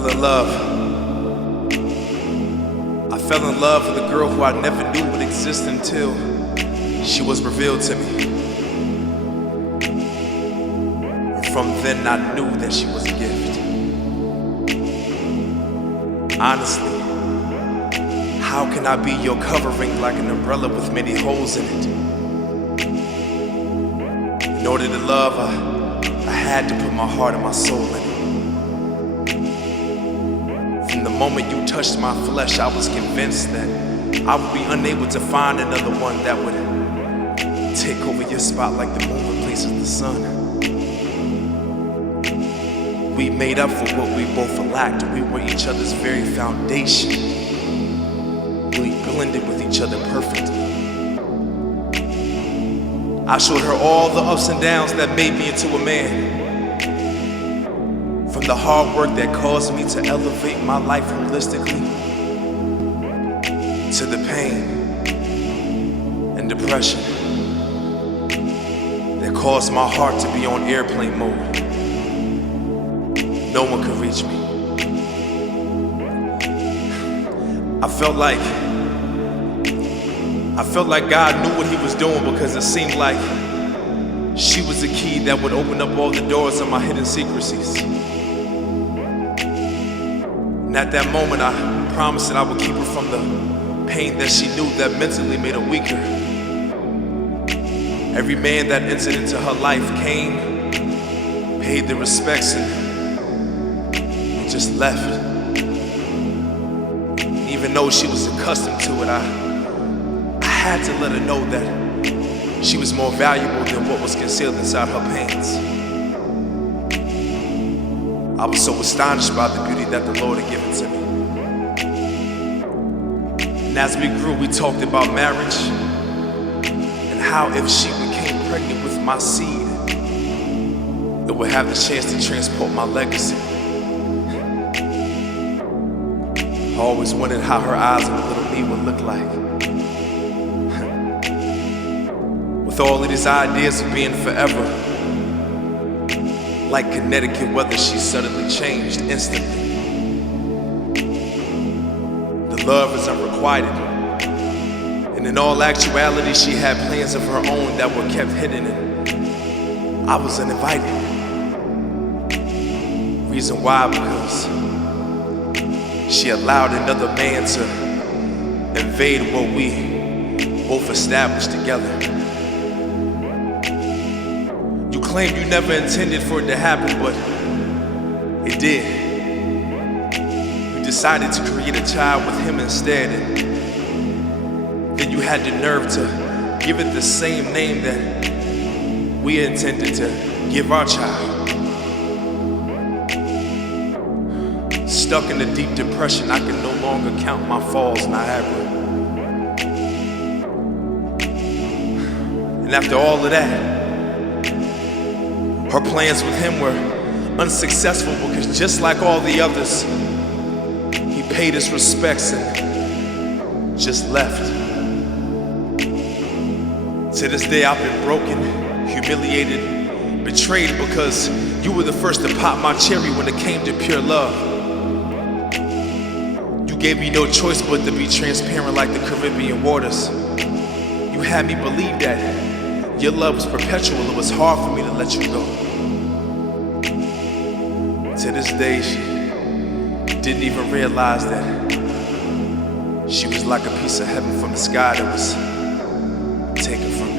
fell in love. I fell in love with a girl who I never knew would exist until she was revealed to me. And from then I knew that she was a gift. Honestly, how can I be your covering like an umbrella with many holes in it? In order to love, I had to put my heart and my soul in it. From the moment you touched my flesh, I was convinced that I would be unable to find another one that would take over your spot like the moon replaces the sun. We made up for what we both lacked. We were each other's very foundation. We blended with each other perfectly. I showed her all the ups and downs that made me into a man. From the hard work that caused me to elevate my life holistically, to the pain and depression that caused my heart to be on airplane mode. No one could reach me. I felt like God knew what he was doing, because it seemed like she was the key that would open up all the doors of my hidden secrecies. And at that moment, I promised that I would keep her from the pain that she knew that mentally made her weaker. Every man that entered into her life came, paid their respects, and just left. Even though she was accustomed to it, I had to let her know that she was more valuable than what was concealed inside her pants. I was so astonished by the beauty that the Lord had given to me. And as we grew, we talked about marriage and how if she became pregnant with my seed, it would have the chance to transport my legacy. I always wondered how her eyes on little me would look like. With all of these ideas of being forever, like Connecticut weather, she suddenly changed instantly. The love is unrequited, and in all actuality, she had plans of her own that were kept hidden, and I was uninvited. Reason why? Because she allowed another man to invade what we both established together. You claimed you never intended for it to happen, but it did. You decided to create a child with him instead, and then you had the nerve to give it the same name that we intended to give our child. Stuck in a deep depression, I can no longer count my falls, Niagara. And after all of that, her plans with him were unsuccessful, because just like all the others, he paid his respects and just left. To this day, I've been broken, humiliated, betrayed, because you were the first to pop my cherry when it came to pure love. You gave me no choice but to be transparent like the Caribbean waters. You had me believe that your love was perpetual. It was hard for me to let you go. To this day, she didn't even realize that she was like a piece of heaven from the sky that was taken from me.